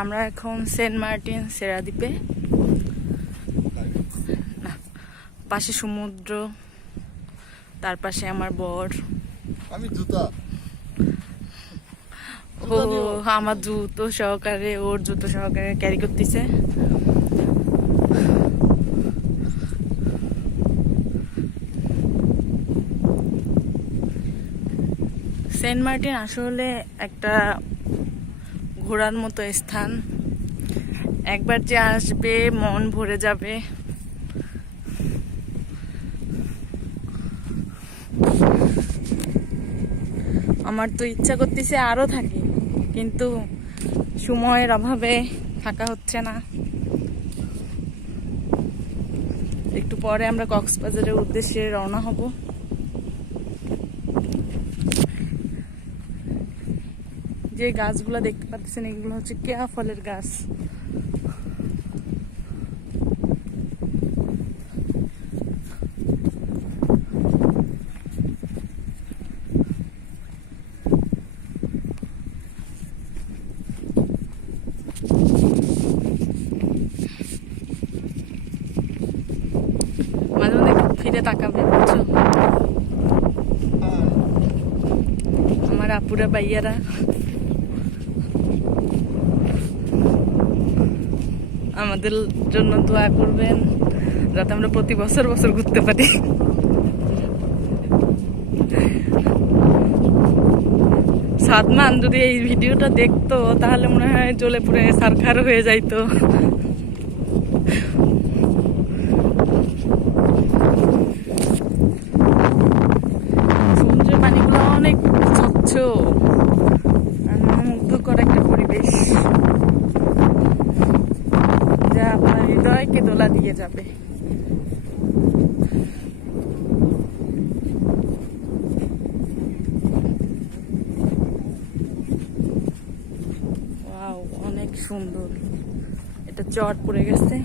আমরা এখন Saint Martin সেরাদ্বীপে। না পাশে সমুদ্র তার পাশে আমার বর। আমি জুতা। ও আমার জুতো সহকারে ওর জুতো সহকারে ক্যারি করতেছে। সেন্ট মার্টিন আসলে একটা ঘোরার মতো স্থান। একবার যে আসবে, মন ভরে যাবে। আমার তো ইচ্ছা করতেছে আরও থাকি, কিন্তু সময়ের অভাবে থাকা হচ্ছে না। একটু পরে আমরা কক্সবাজারের উদ্দেশ্যে রওনা হব। যে গাছগুলো দেখতে পাচ্ছেন, এগুলো হচ্ছে কেয়া ফলের গাছ। মাঝে মাঝে ফিরে তাকাবে বুঝছ? আমার আপুরা বাইয়ারা আমাদের জন্য দোয়া করবেন, যাতে আমরা প্রতি বছর বছর ঘুরতে পারি। সাদমান যদি এই ভিডিওটা দেখতো, তাহলে মনে হয় জ্বলে পুড়ে সারখার হয়ে যাইতো। সমুদ্রের পানিগুলো অনেক স্বচ্ছ আর মুগ্ধকর একটা পরিবেশ যা আপনার দোলা দিয়ে যাবে? অনেক সুন্দর। এটা চট পড়ে গেছে।